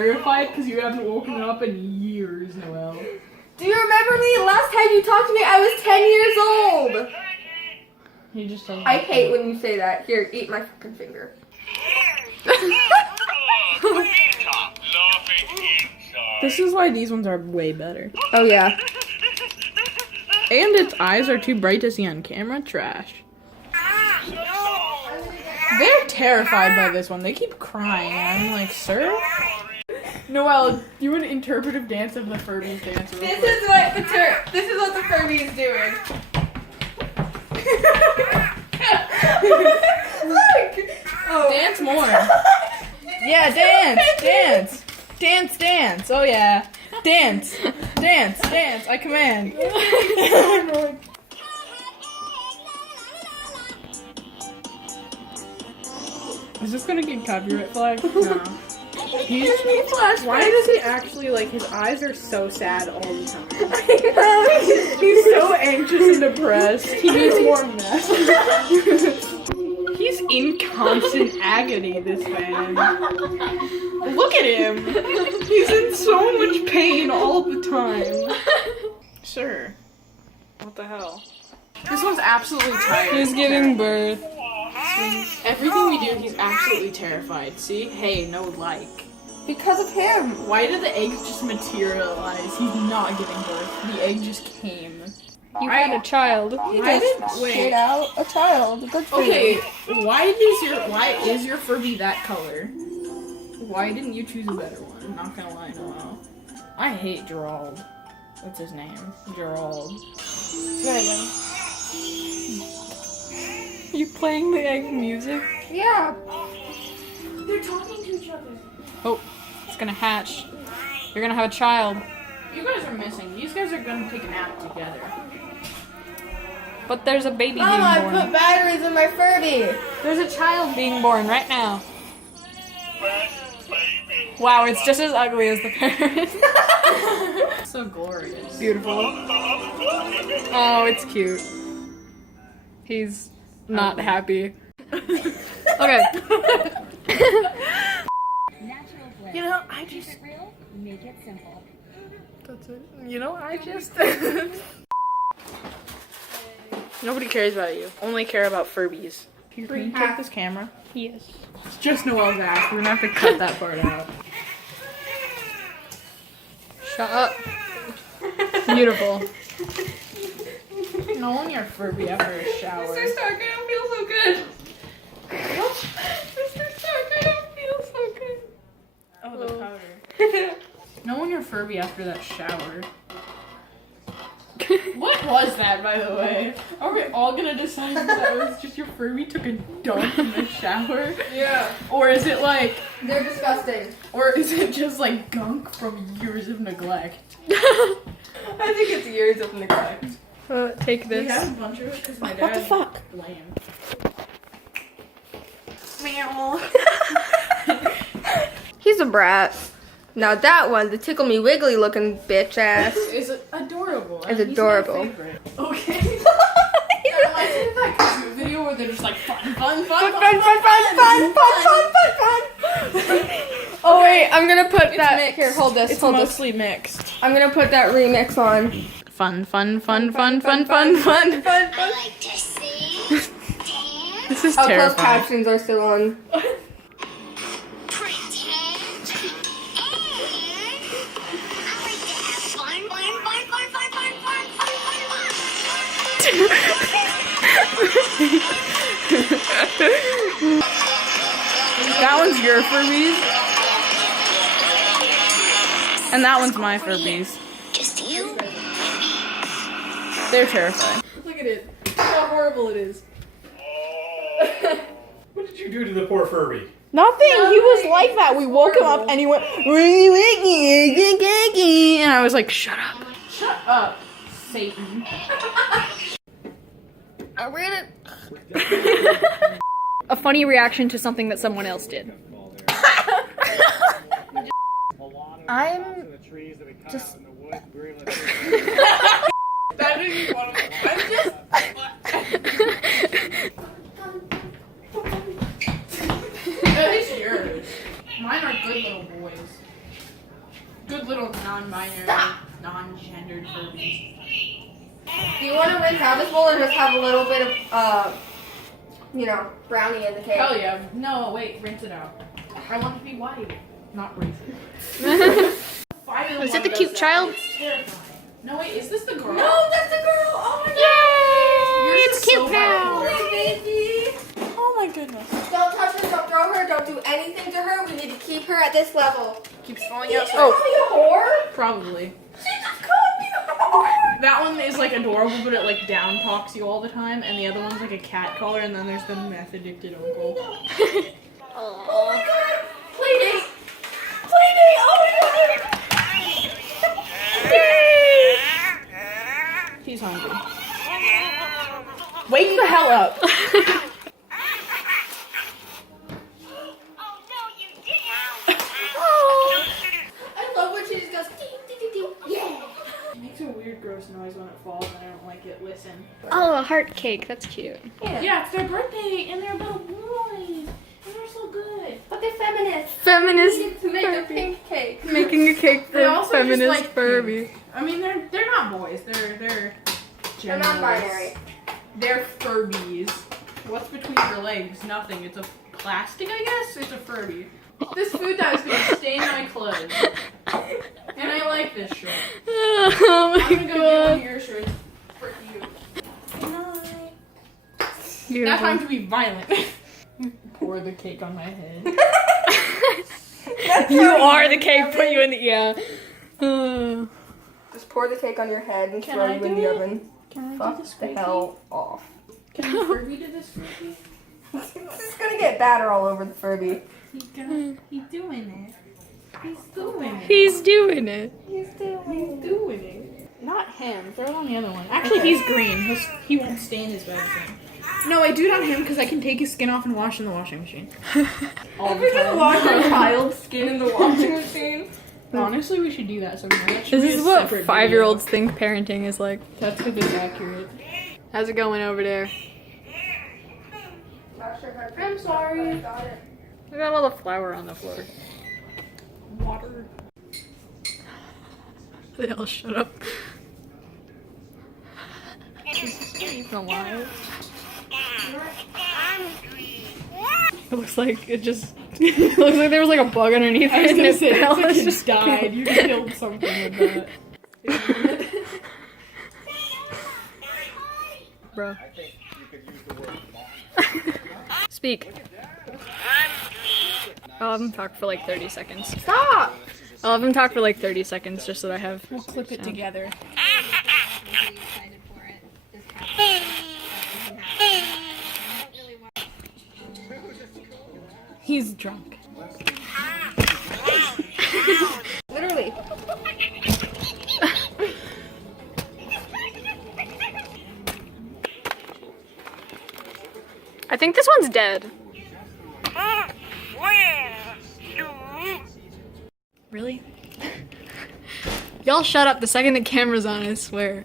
terrified because you haven't woken up in years, Noelle. Do you remember me? Last time you talked to me, I was 10 years old. He just doesn't. I hate when you say that. Here, eat my fucking finger. This is why these ones are way better. Oh yeah. And its eyes are too bright to see on camera. Trash. They're terrified by this one. They keep crying. I'm like, sir? Noelle, do an interpretive dance of the Furbies dance. This is what the Furby is doing. Look! Oh. Dance more. Yeah, dance. Dance. Oh yeah. Dance. I command. Is this gonna get copyright flagged? No. Why does he actually, like, his eyes are so sad all the time? I know. He's so anxious and depressed. He needs more meth. He's in constant agony, this man. Look at him. He's in so much pain all the time. Sure. What the hell? This one's absolutely tired. He's giving birth. Everything we do, he's absolutely terrified. See? Hey, no like. Because of him. Why did the eggs just materialize? He's not giving birth. The egg just came. You had a child. He just shit out a child. Good for you. Why is your Furby that color? Why didn't you choose a better one? I'm not gonna lie, Noelle. I hate Gerald. What's his name? Gerald. There you go. You playing the egg music? Yeah. They're talking to each other. Oh, it's gonna hatch. You're gonna have a child. You guys are missing. These guys are gonna take a nap together. But there's a baby Mama, I being born. put batteries in my Furby. There's a child being born right now. Wow, it's just as ugly as the parents. So glorious. Beautiful. Oh, it's cute. He's not happy. Okay. You know, I just... Make it simple. That's it. You know, I just... Nobody cares about you. Only care about Furbies. Can you take this camera? Yes. It's just Noelle's ass. We're gonna have to cut that part out. Shut up. Beautiful. No one your Furby after a shower. Mr. Stark, I don't feel so good. Mr. Stark, I don't feel so good. Oh, the powder. No one your Furby after that shower. What was that, by the way? Are we all gonna decide that was just your Furby took a dump in the shower? Yeah. Or is it like... They're disgusting. Or is it just like gunk from years of neglect? I think it's years of neglect. Take We this. have a bunch of it because my dad... What the fuck? Lame. He's a brat. Now that one, the Tickle Me Wiggly looking bitch ass. Is adorable. It's He's my adorable. favorite. Okay. Yeah, I see that Kazoo video where they're just like fun. Oh wait, I'm gonna put that. mixed. Here, hold this. It's hold this. mostly mixed. I'm gonna put that remix on. Fun. I like to sing, dance, This is Oh, closed terrifying. captions are still on. pretend, and I like to have fun. That one's your Furbies. And that one's my Furbies. Just you? They're terrifying. Look at it. How horrible it is. What did you do to the poor Furby? Nothing. He was like that. We woke him up and he went, and I was like, shut up. Shut up, Satan. I read it. A funny reaction to something that someone else did. I'm just. That didn't want to. I'm just. That is yours. Mine are good little boys. non-gendered Furbies. Do you want to rinse out this bowl and just have a little bit of, you know, brownie in the cake? Hell yeah. No, wait, rinse it out. I want it to be white, not racist. Is it the cute child? It's terrifying. No, wait, is this the girl? No, that's the girl! Oh my Yay! It's cute now! Baby! Oh my goodness. Don't touch her, don't throw her, don't do anything to her. We need to keep her at this level. Keeps falling out. Oh, you whore? Probably. She just called me a whore! That one is like adorable, but it like down talks you all the time, and the other one's like a cat collar, and then there's the meth addicted uncle. Oh my god! Playdate! Playdate! Oh my god! He's hungry. Wake the hell up! Oh no, you didn't! I love when she just goes ding ding ding ding. Yeah! It makes a weird gross noise when it falls, and I don't like it. Listen. Oh, a heart cake. That's cute. Yeah, it's their birthday, and they're little boys, and they're so good. But they're feminists. Feminist We need to make a pink cake. making a cake They for also feminist just like Furby. pink. I mean, they're not boys. They're They're genders. non-binary. They're Furbies. What's between your legs? Nothing. It's a plastic, I guess. It's a Furby. This food dye is gonna stain my clothes, and I like this shirt. Oh I'm my gonna go get one god. of your shirts for you. Good night. Now Beautiful. time to be violent. Pour the cake on my head. You are the cake. Put you in the Just pour the cake on your head and Can throw I you in do the it? oven. Can I do Fuck this the Furby? hell off. Can you Furby do this Furby? This is gonna get batter all over the Furby. He's doing it. He's doing it. He's doing it. He's doing it. Not him. Throw it on the other one. Actually, he's green. He won't stain his bed thing. No, I do it on him because I can take his skin off and wash in the washing machine. All the time. Wash your child's skin in the washing machine. Honestly, we should do that sometime. That should This be is a what separate 5-year-olds think parenting is like. video. That's because it's accurate. How's it going over there? I'm sorry. I got all the flour on the floor. Water. They all shut up. Is even alive? It looks like it just. It looks like there was like a bug underneath I was it and gonna it say, fell. it's like It's you just died. You killed something with that. Bro. Speak. I'll have him talk for like 30 seconds. Stop! I'll have him talk for like 30 seconds just so that I have. We'll clip it sound. together. He's drunk. Literally. I think this one's dead. Really? Y'all shut up the second the camera's on, I swear.